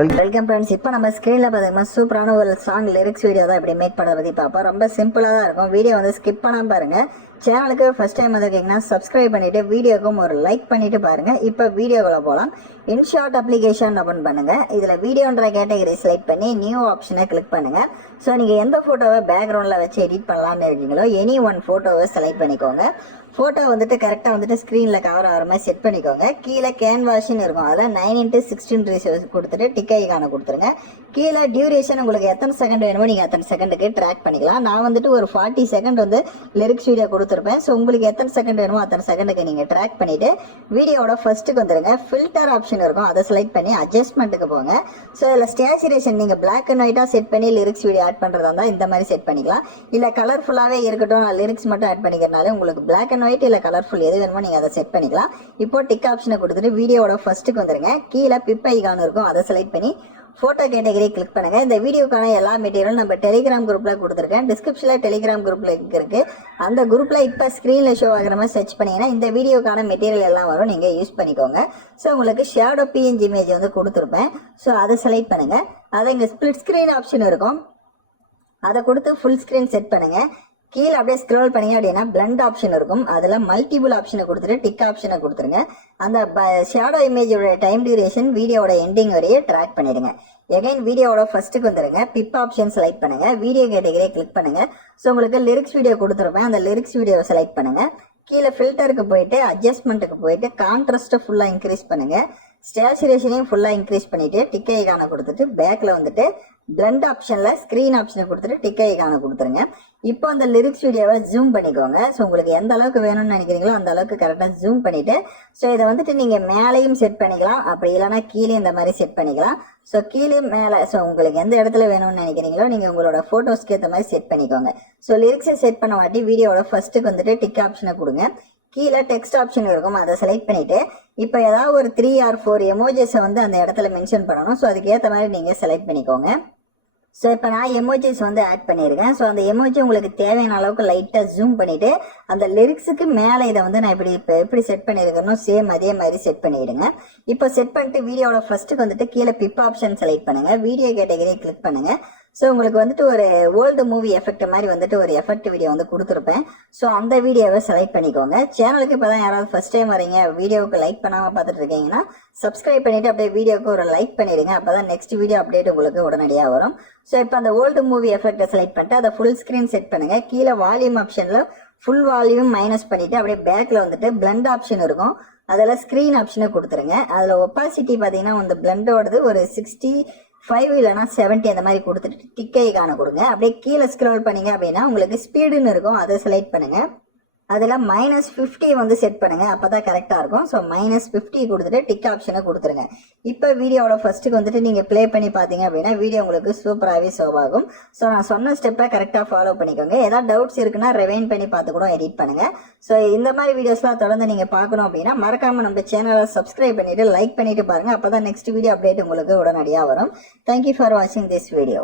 Welcome friends. இப்போ நம்ம ஸ்க்ரீனில் பார்த்தீங்கன்னா சூப்பரான ஒரு சாங் லிரிக்ஸ் வீடியோ தான் இப்படி மேக் பண்ணுறத பற்றி பார்ப்போம். ரொம்ப சிம்பிளாக தான் இருக்கும். வீடியோ வந்து ஸ்கிப் பண்ணாமல் பாருங்கள். சேனலுக்கு ஃபஸ்ட் டைம் வந்திருக்கீங்கன்னா சப்ஸ்கிரைப் பண்ணிவிட்டு வீடியோக்கும் ஒரு லைக் பண்ணிவிட்டு பாருங்கள். இப்போ வீடியோக்குள்ளே போகலாம். இன்ஷார்ட் அப்ளிகேஷன் ஓப்பன் பண்ணுங்கள். இதில் வீடியோன்ற கேட்டகரி செலக்ட் பண்ணி நியூ ஆப்ஷனை கிளிக் பண்ணுங்கள். ஸோ நீங்கள் எந்த ஃபோட்டோவை பேக்ரவுண்டில் வச்சு எடிட் பண்ணலான்னு இருக்கீங்களோ எனி ஒன் ஃபோட்டோவை செலக்ட் பண்ணிக்கோங்க. ஃபோட்டோ வந்துட்டு கரெக்டாக வந்துட்டு ஸ்க்ரீனில் கவர் ஆகிற மாதிரி செட் பண்ணிக்கோங்க. கீழே கேன்வாஷின்னு இருக்கும், அதில் 9:16 ரேஷியோ கொடுத்துட்டு டிக் ஐகானை கொடுத்துருங்க. கீழே டியூரேஷன் உங்களுக்கு எத்தனை செகண்ட் வேணுமோ நீங்கள் அத்தனை செகண்டுக்கு ட்ராக் பண்ணிக்கலாம். நான் வந்துட்டு ஒரு 40 செகண்ட் வந்து லிரிக்ஸ் வீடியோ கொடுத்துருப்பேன். ஸோ உங்களுக்கு எத்தனை செகண்ட் வேணுமோ அத்தனை செகண்டுக்கு நீங்கள் ட்ராக் பண்ணிவிட்டு வீடியோட ஃபஸ்ட்டுக்கு வந்துடுங்க. ஃபில்டர் ஆப்ஷன் இருக்கும், அதை செலக்ட் பண்ணி அட்ஜஸ்ட்மெண்ட்டுக்கு போங்க. ஸோ இதில் ஸ்டேச்சுரேஷன் நீங்கள் பிளாக் அண்ட் ஒயிட்டாக செட் பண்ணி லிரிக்ஸ் வீடியோ ஆட் பண்ணுறதா இருந்தால் இந்த மாதிரி செட் பண்ணிக்கலாம். இல்லை கலர்ஃபுல்லாகவே இருக்கட்டும், நான் லிரிக்ஸ் மட்டும் ஆட் பண்ணிக்கிறனால உங்களுக்கு பிளாக் அண்ட் ஒயிட் இல்லை கலர்ஃபுல் எது வேணுமோ நீங்கள் அதை செட் பண்ணிக்கலாம். இப்போ டிக் ஆப்ஷனை கொடுத்துட்டு வீடியோட ஃபஸ்ட்டுக்கு வந்துடுங்க. கீழே பிப் ஐகான் இருக்கும், அதை செலக்ட் பண்ணி ஃபோட்டோ கேட்டகரி கிளிக் பண்ணுங்க. இந்த வீடியோக்கான எல்லா மெட்டீரியலும் நம்ம டெலிகிராம் குரூப்ல கொடுத்துருக்கேன். டிஸ்கிரிப்ஷனில் டெலிகிராம் குரூப்ல இருக்கு. அந்த குரூப்ல இப்போ ஸ்க்ரீனில் ஷோ ஆகிற மாதிரி சர்ச் பண்ணீங்கன்னா இந்த வீடியோக்கான மெட்டீரியல் எல்லாம் வரும், நீங்கள் யூஸ் பண்ணிக்கோங்க. ஸோ உங்களுக்கு ஷேடோ பிஎன்ஜி இமேஜ் வந்து கொடுத்துருப்பேன். ஸோ அதை செலக்ட் பண்ணுங்க. அதை இங்கே ஸ்பிளிட் ஸ்க்ரீன் ஆப்ஷன் இருக்கும், அதை கொடுத்து ஃபுல் ஸ்க்ரீன் செட் பண்ணுங்க. கீழே அப்படியே ஸ்க்ரோல் பண்ணீங்க அப்படின்னா பிளண்ட் ஆப்ஷன் இருக்கும், அதில் மல்டிபிள் ஆப்ஷனை கொடுத்துட்டு டிக் ஆப்ஷனை கொடுத்துருங்க. அந்த ஷேடோ இமேஜோட டைம் டியூரேஷன் வீடியோட எண்டிங் வரையே ட்ராக் பண்ணிடுங்க. எகைன் வீடியோட ஃபர்ஸ்ட்டுக்கு வந்துடுங்க. பிப் ஆப்ஷன் செலக்ட் பண்ணுங்க. வீடியோ கேட்டகரியை கிளிக் பண்ணுங்க. ஸோ உங்களுக்கு லிரிக்ஸ் வீடியோ கொடுத்துருப்பேன், அந்த லிரிக்ஸ் வீடியோவை செலக்ட் பண்ணுங்க. கீழே ஃபில்டருக்கு போயிட்டு அட்ஜஸ்ட்மெண்ட்டுக்கு போயிட்டு கான்ட்ராஸ்ட்டை ஃபுல்லாக இன்க்ரீஸ் பண்ணுங்க. ஸ்டேச்சுரேஷனையும் ஃபுல்லாக இன்க்ரீஸ் பண்ணிட்டு டிக் ஐகானை கொடுத்துட்டு பேக்கில் வந்துட்டு பிளண்ட் ஆப்ஷனில் ஸ்க்ரீன் ஆப்ஷனை கொடுத்துட்டு டிக் ஐகானை கொடுத்துருங்க. இப்போ அந்த லிரிக்ஸ் வீடியோவை ஜூம் பண்ணிக்கோங்க. ஸோ உங்களுக்கு எந்த அளவுக்கு வேணும்னு நினைக்கிறீங்களோ அந்த அளவுக்கு கரெக்டாக ஜூம் பண்ணிவிட்டு ஸோ இதை வந்துட்டு நீங்கள் மேலேயும் செட் பண்ணிக்கலாம், அப்படி இல்லைனா கீழே இந்த மாதிரி செட் பண்ணிக்கலாம். ஸோ கீழே மேலே ஸோ உங்களுக்கு எந்த இடத்துல வேணும்னு நினைக்கிறீங்களோ நீங்கள் உங்களோட ஃபோட்டோஸ்க்கு ஏற்ற மாதிரி செட் பண்ணிக்கோங்க. ஸோ லிரிக்ஸை செட் பண்ண வாட்டி வீடியோட ஃபர்ஸ்ட்டுக்கு வந்துட்டு டிக் ஆப்ஷனை கொடுங்க. கீழே டெக்ஸ்ட் ஆப்ஷன் இருக்கும், அதை செலக்ட் பண்ணிவிட்டு இப்போ ஏதாவது ஒரு 3 or 4 எமோஜிஸை வந்து அந்த இடத்துல மென்ஷன் பண்ணணும். ஸோ அதுக்கு ஏற்ற மாதிரி நீங்கள் செலக்ட் பண்ணிக்கோங்க. ஸோ இப்போ நான் எமோஜிஸ் வந்து ஆட் பண்ணியிருக்கேன். ஸோ அந்த எமோஜி உங்களுக்கு தேவையான அளவுக்கு லைட்டாக ஜூம் பண்ணிவிட்டு அந்த லிரிக்ஸுக்கு மேலே இதை வந்து நான் இப்போ எப்படி செட் பண்ணியிருக்கேனோ சேம் அதே மாதிரி செட் பண்ணிவிடுங்க. இப்போ செட் பண்ணிட்டு வீடியோட ஃபர்ஸ்ட்டுக்கு வந்துட்டு கீழே பிப் ஆப்ஷன் செலக்ட் பண்ணுங்கள். வீடியோ கேட்டகரியை கிளிக் பண்ணுங்கள். ஸோ உங்களுக்கு வந்துட்டு ஒரு ஓல்டு மூவி எஃபெக்ட் மாதிரி வந்துட்டு ஒரு எஃபெக்ட் வீடியோ வந்து கொடுத்துருப்பேன். ஸோ அந்த வீடியோவை செலக்ட் பண்ணிக்கோங்க. சேனலுக்கு இப்போ தான் யாராவது ஃபர்ஸ்ட் டைம் வரீங்க, வீடியோவுக்கு லைக் பண்ணாமல் பார்த்துட்டு இருக்கீங்கன்னா சப்ஸ்கிரைப் பண்ணிவிட்டு அப்படியே வீடியோவுக்கு ஒரு லைக் பண்ணிடுங்க. அப்போ தான் நெக்ஸ்ட் வீடியோ அப்டேட் உங்களுக்கு உடனடியாக வரும். ஸோ இப்போ அந்த ஓல்டு மூவி எஃபெக்டை செலக்ட் பண்ணிட்டு அதை ஃபுல் ஸ்க்ரீன் செட் பண்ணுங்கள். கீழே வால்யூம் ஆப்ஷனில் ஃபுல் வால்யூம் மைனஸ் பண்ணிவிட்டு அப்படியே பேக்கில் வந்துட்டு பிளண்ட் ஆப்ஷன் இருக்கும், அதில் ஸ்க்ரீன் ஆப்ஷனை கொடுத்துருங்க. அதில் ஒப்பாசிட்டி பார்த்தீங்கன்னா அந்த பிளண்டோடது ஒரு 65 இல்லைனா 70 அந்த மாதிரி கொடுத்துட்டு டிக் ஐகானை கொடுங்க. அப்படியே கீழே ஸ்க்ரோல் பண்ணீங்க அப்படின்னா உங்களுக்கு ஸ்பீடுன்னு இருக்கும், அதை செலக்ட் பண்ணுங்கள். அதில் -50 வந்து செட் பண்ணுங்கள், அப்போ தான் கரெக்டாக இருக்கும். ஸோ -50 கொடுத்துட்டு டிக் ஆப்ஷனை கொடுத்துருங்க. இப்போ வீடியோட ஃபர்ஸ்ட்டுக்கு வந்துட்டு நீங்கள் ப்ளே பண்ணி பார்த்தீங்க அப்படின்னா வீடியோ உங்களுக்கு சூப்பராகவே ஷோ ஆகும். ஸோ நான் சொன்ன ஸ்டெப்பை கரெக்டாக ஃபாலோ பண்ணிக்கோங்க. ஏதாவது டவுட்ஸ் இருக்குன்னா ரிவைன் பண்ணி பார்த்து கூட எடிட் பண்ணுங்கள். ஸோ இந்த மாதிரி வீடியோஸ்லாம் தொடர்ந்து நீங்கள் பார்க்கணும் அப்படின்னா மறக்காமல் நம்ம சேனலை சப்ஸ்கிரைப் பண்ணிவிட்டு லைக் பண்ணிவிட்டு பாருங்கள். அப்போ தான் நெக்ஸ்ட் வீடியோ அப்டேட் உங்களுக்கு உடனடியாக வரும். தேங்க்யூ ஃபார் வாட்சிங் திஸ் வீடியோ.